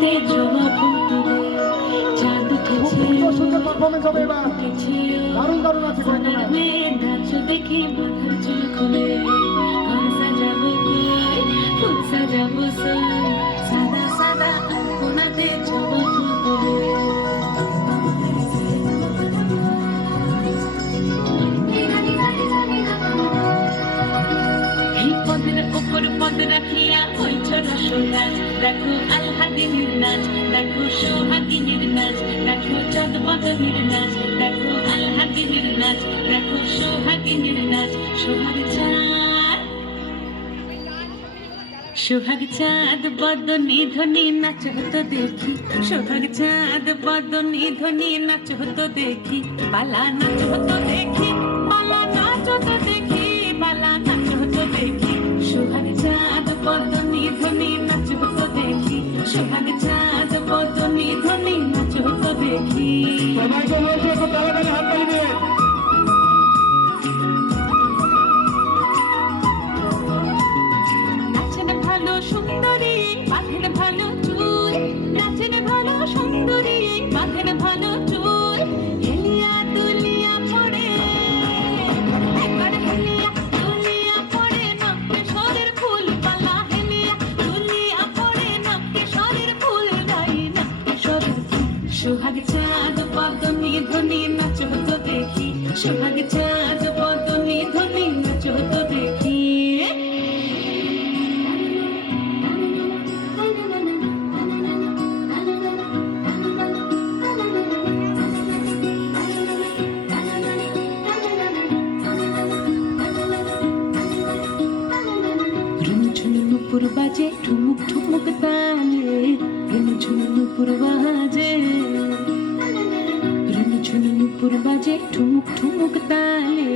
হাতে জবা ফুল তুলে চাঁদ উঠেছে সুন্দর পারফরমেন্স হবে এবার দারুণ দারুণ আছে সোনার মেয়ে নাচ দেখে মাথার চুল খুলে ঘর সাজাবো কই ফুল সাজাবো সই সাদা সাদা আলপনাতে জবা ফুল তুলে পদ রাখিয়া ওই ছোট সোনাজ দেখো আলহাদিনীর নাচ দেখো সোহাগিনীর নাচ দেখো চাঁদ বদনীর নাচ দেখো আলহাদিনীর নাচ দেখো সোহাগিনীর নাচ সোহাগ চাঁদ বদনী ধ্বনি নাচ হতো দেখি সোহাগ চাঁদ বদনী ধ্বনি নাচ হতো দেখি বালা নাচ হতো দেখি বালা নাচ হতো দেখি বালা নাচ হতো দেখি সোহাগ চাঁদ বদনী ধ্বনি নাচ হতো দেখি সোহাগ চাঁদ বদনী ধ্বনি নাচ হতো দেখি সবাইকে বলছি একটু তাড়াতাড়ি হাত তালি দিবেন। নাচেন ভালো সুন্দরী বাঁধেন ভালো চুল নাচেন ভালো সুন্দরী বাঁধেন ভালো চুল হেলিয়া দুলিয়া পড়ে একবার হেলিয়া দুলিয়া পড়ে নক্কে সরের ফুল পালা হেলিয়া দুলিয়া পড়ে নক্কে সরের ফুল গাই নক্কে সরের ফুল সোহাগ চাঁদ বদনী ধ্বনি নাচ হতো দেখি সোহাগ চাঁদ বদনী ধ্বনি নাচ হতো দেখি নুপুর বাজে ঠুমুক ঠুমুক তালে ঝুনু নুপুর বাজে ঝুনু নুপুর বাজে ঠুমুক ঠুমুক তালে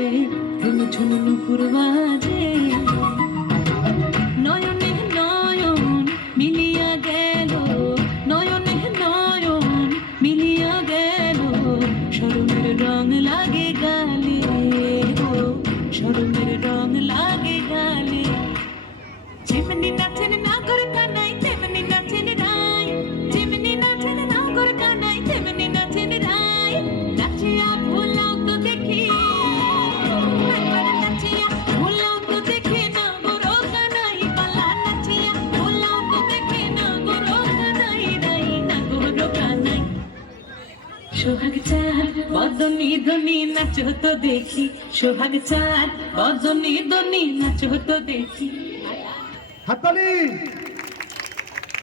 ঝুনু নুপুর বাজে নয়নে নয়ন মিলিয়া গেল নয়নে নয়ন মিলিয়া গেল শরমের রং লাগে গালে শরমের রং লাগে গালে যেমনি নাচেন নাগর কানাই তেমনি নাচেন রাই যেমনি নাচেন নাগর কানাই তেমনি নাচেন রাই নাচিয়া ভোলাও তো দেখি একবার নাচিয়া ভোলাও তো দেখি নাগর কানাই পালা নাচিয়া ভোলাও তো দেখি নাগর কানাই রাই নাগর কানাই সোহাগ চাঁদ বদনী ধ্বনি নাচ হতো দেখি সোহাগ চাঁদ বদনী ধ্বনি নাচ হতো দেখি হাততালি।